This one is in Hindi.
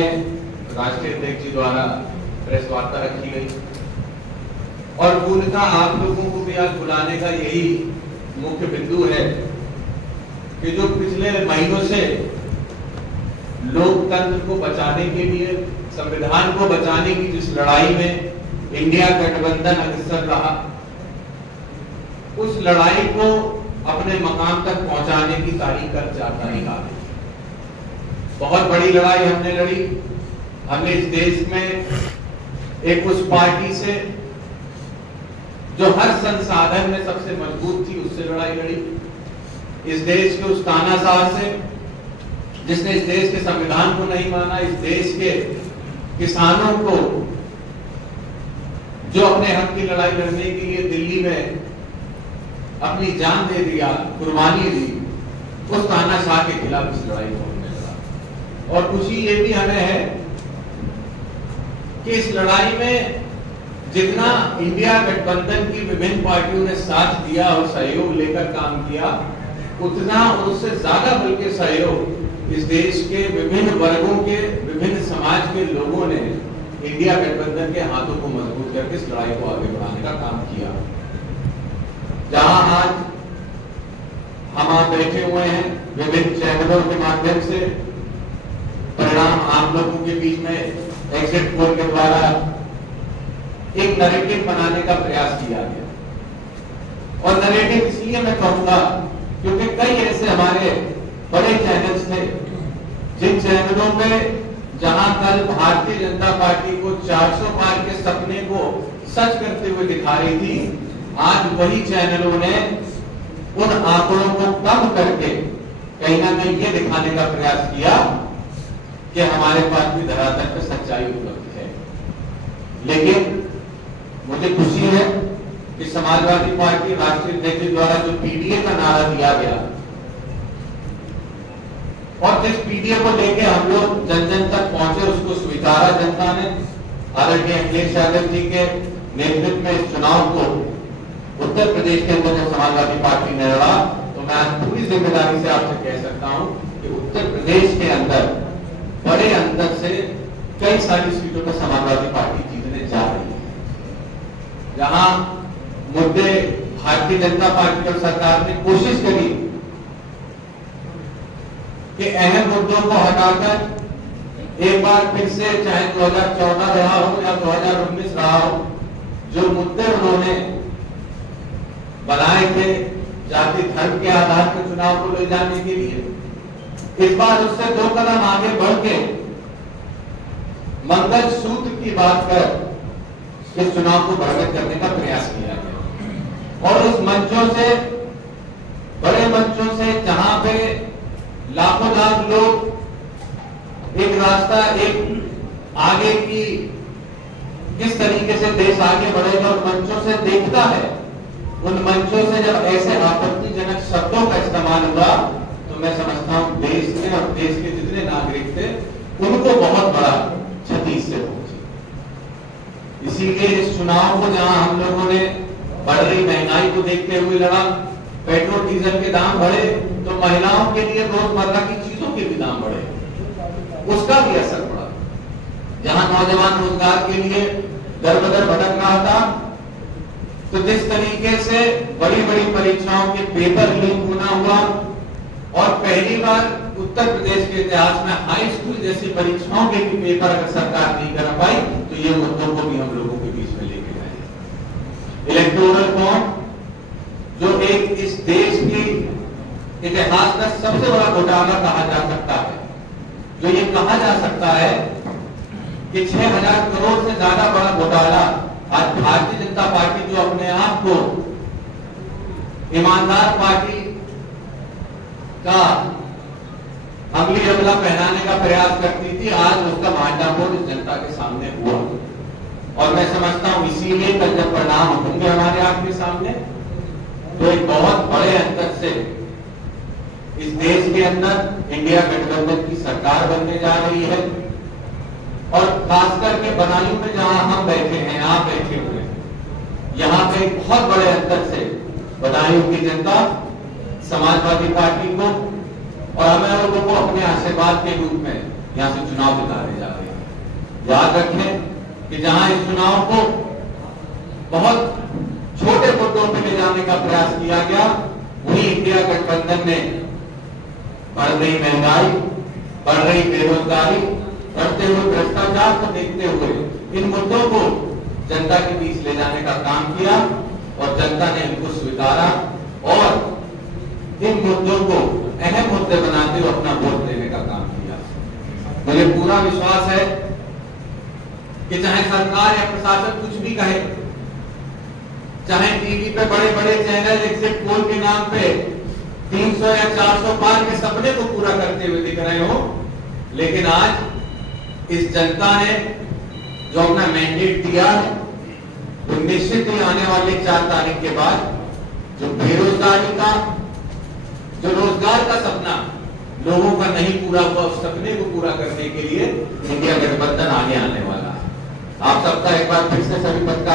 में राष्ट्रीय अध्यक्ष जी द्वारा प्रेस वार्ता रखी गई और पूर्णतः आप लोगों को भी आज बुलाने का यही मुख्य बिंदु है कि जो पिछले महीनों से लोकतंत्र को बचाने के लिए, संविधान को बचाने की जिस लड़ाई में इंडिया गठबंधन अग्रसर रहा, उस लड़ाई को अपने मकाम तक पहुंचाने की तारीख कर जाता ही आ गई। बहुत बड़ी लड़ाई हमने लड़ी। हमने इस देश में एक उस पार्टी से जो हर संसाधन में सबसे मजबूत थी, उससे लड़ाई लड़ी। इस देश के उस तानाशाह से जिसने इस देश के संविधान को नहीं माना, इस देश के किसानों को जो अपने हक की लड़ाई लड़ने के लिए दिल्ली में अपनी जान दे दिया, कुर्बानी दी, उस तानाशाह के खिलाफ इस लड़ाई को हमने लड़ा। और खुशी ये भी हमें है कि इस लड़ाई में जितना इंडिया गठबंधन की विभिन्न पार्टियों ने साथ दिया और सहयोग लेकर काम किया, उतना उससे ज्यादा बल्कि सहयोग इस देश के विभिन्न वर्गों के, विभिन्न समाज के लोगों ने इंडिया गठबंधन के हाथों को मजबूत करके इस लड़ाई को आगे बढ़ाने का काम किया। जहां आज हम बैठे हुए हैं विभिन्न चैनलों के माध्यम से, परिणाम आम लोगों के बीच में एग्जिट पोल के द्वारा एक नैरेटिव बनाने का प्रयास किया गया। और नैरेटिव इसलिए मैं कहूंगा क्योंकि कई ऐसे हमारे बड़े चैनल्स थे जिन चैनलों में जहां कल भारतीय जनता पार्टी को 400 पार के सपने को सच करते हुए दिखा रही थी, आज वही चैनलों ने उन आंकड़ों को कम करके कहीं ना कहीं ये दिखाने का प्रयास किया कि हमारे पास भी धरातल पर सच्चाई उपलब्ध है। लेकिन मुझे खुशी है कि समाजवादी पार्टी राष्ट्रीय अध्यक्ष द्वारा जो पीडीए का नारा दिया गया और जिस पीडीए को लेके हम लोग जन जन तक पहुंचे, उसको स्वीकारा जनता ने। आदरणीय अखिलेश यादव जी के नेतृत्व में इस चुनाव को उत्तर प्रदेश के अंदर जब समाजवादी पार्टी ने लड़ा, तो मैं आज पूरी जिम्मेदारी से आपसे कह सकता हूं कि उत्तर प्रदेश के अंदर बड़े अंतर से कई सारी सीटों पर समाजवादी पार्टी जीतने जा रही है। जहां मुद्दे भारतीय जनता पार्टी और सरकार ने कोशिश करी कि अहम मुद्दों को हटाकर एक बार फिर से, चाहे 2014 रहा हो या 2019 रहा हो, जो मुद्दे उन्होंने बनाए थे जाति धर्म के आधार पर चुनाव को ले जाने के लिए, इस बार उससे 2 कदम आगे बढ़ के मंगल सूत्र की बात कर इस चुनाव को बरकत करने का प्रयास किया गया। और उस मंचों से, बड़े मंचों से, जहां पे लाखों लाख लोग एक रास्ता, एक आगे की किस तरीके से देश आगे बढ़ेगा उन मंचों से देखता है, उन मंचों से जब ऐसे आपत्तिजनक शब्दों का इस्तेमाल हुआ, तो मैं समझता हूं देश के और देश के जितने नागरिक थे उनको बहुत बड़ा क्षति इससे पहुंची। इसीलिए इस चुनाव को जहां हम लोगों ने बढ़ रही महंगाई को देखते हुए लड़ा, पेट्रोल डीजल के दाम बढ़े तो महिलाओं के लिए रोजमर्रा की चीजों के भी दाम बढ़े, उसका भी असर पड़ा। जहां नौजवान रोजगार के लिए दर बदर भटक रहा था, तो जिस तरीके से बड़ी बड़ी परीक्षाओं के पेपर लीक होना हुआ और पहली बार उत्तर प्रदेश के इतिहास में हाई स्कूल जैसी परीक्षाओं के भी पेपर अगर सरकार नहीं कर पाई, तो ये मुद्दों को भी हम लोगों के बीच में लेके जाए। इलेक्टोरल बॉन्ड जो एक इस देश के इतिहास का सबसे बड़ा घोटाला कहा जा सकता है, जो ये कहा जा सकता है कि 6000 करोड़ से ज्यादा बड़ा घोटाला आज भारतीय जनता पार्टी जो अपने आप को ईमानदार पार्टी का अमली अमला पहनाने का प्रयास करती थी, आज उसका भांडाफोड़ इस जनता के सामने हुआ। और मैं समझता हूं इसीलिए कल जब परिणाम होंगे हमारे आपके सामने, तो एक बहुत बड़े अंतर से इस देश के अंदर इंडिया गठबंधन की सरकार बनने जा रही है। और खास करके बदायूं में जहां हम बैठे हैं, आप बैठे हुए हैं, यहाँ पे एक बहुत बड़े अंतर से बदायूं की जनता समाजवादी पार्टी को और हमें लोगों को अपने आशीर्वाद के रूप में यहां से चुनाव जिताने जा रहे हैं। याद रखें कि जहां इस चुनाव को बहुत छोटे मुद्दों पे ले जाने का प्रयास किया गया, वही इंडिया गठबंधन ने बढ़ रही महंगाई, बढ़ रही बेरोजगारी, बढ़ते हुए भ्रष्टाचार को देखते हुए इन मुद्दों को जनता के बीच ले जाने का काम किया और जनता ने इनको स्वीकारा और इन मुद्दों को अहम मुद्दे बनाते हुए अपना वोट देने का काम किया। मुझे पूरा विश्वास है कि चाहे सरकार या प्रशासन कुछ भी कहे, चाहे टीवी पे बड़े बड़े चैनल एग्जिट पोल के नाम पे 300 या 400 पार के सपने को पूरा करते हुए दिख रहे हो, लेकिन आज इस जनता ने जो अपना मैंडेट दिया है, तो निश्चित ही आने वाले 4 तारीख के बाद जो बेरोजगारी का, जो रोजगार का सपना लोगों का नहीं पूरा हुआ, उस सपने को पूरा करने के लिए इंडिया गठबंधन आगे आने वाला है। आप सबका एक बार फिर से सभी पत्रकार